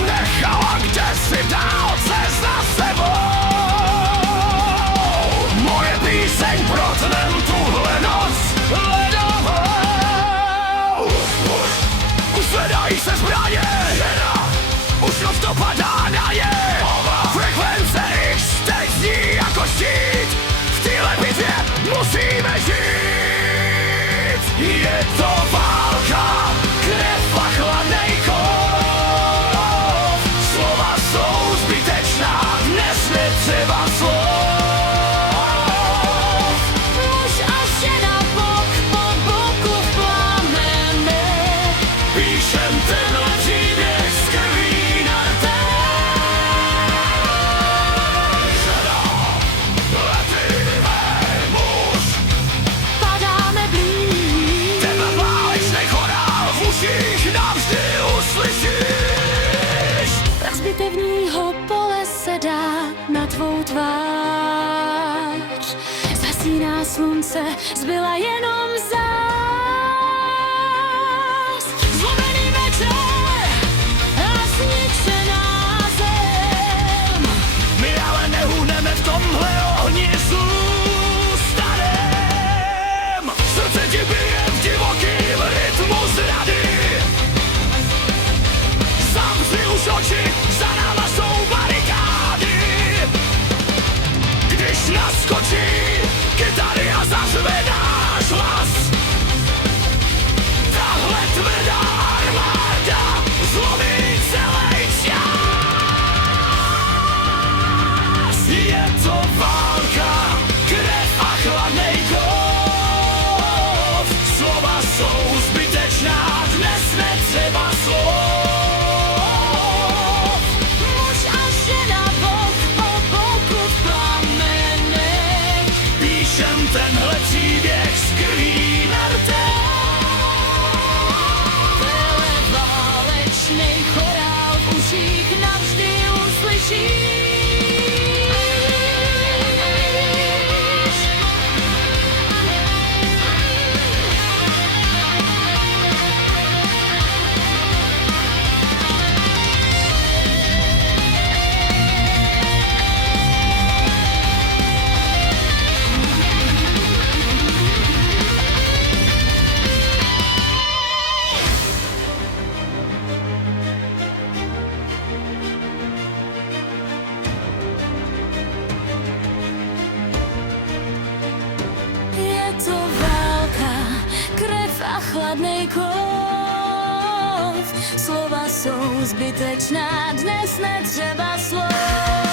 jsem nechala kdesi v dálce za sebou. Moje píseň protnem tuhle noc ledovou. Už zvedají se zbraně, už noc dopadá na ně. Frekvence X teď zní jako štít. V téhle bitvě musíme žít. Je to válka, krev a chladnej kov. Slova jsou zbytečná, dnes netřeba slov. Muž a žena bok po boku v plamenech. Píšem tenhle příběh z krví na rtech. Žena, letíme muž. Padáme blíž. Tebe válečnej chorál v uších navždy uslyšíš. Prach z bitevního pole se dá na tvou tvář. Zasíná slunce, zbyla jenom zář. Zlomený večer a zničená zem. My ale nehuhneme v tomhle ohni zůstanem. Srdce ti bije v divokým rytmu zrady. Zavři už oči, za náma jsou barikády. Když naskočí kytary a zařve náš hlas, tahle tvrdá armáda zlomí celý čas. Je to válka, krev a chladnej kov. Slova jsou zbytečná, dnes netřeba slov. Muž a žena bok po boku v plamenech. Píšem tenhle příběh z krví na Vele válečnej chorál v uších navždy uslyšíš. Je to válka, krev a chladnej kov. Slova jsou zbytečná, dnes netřeba slov.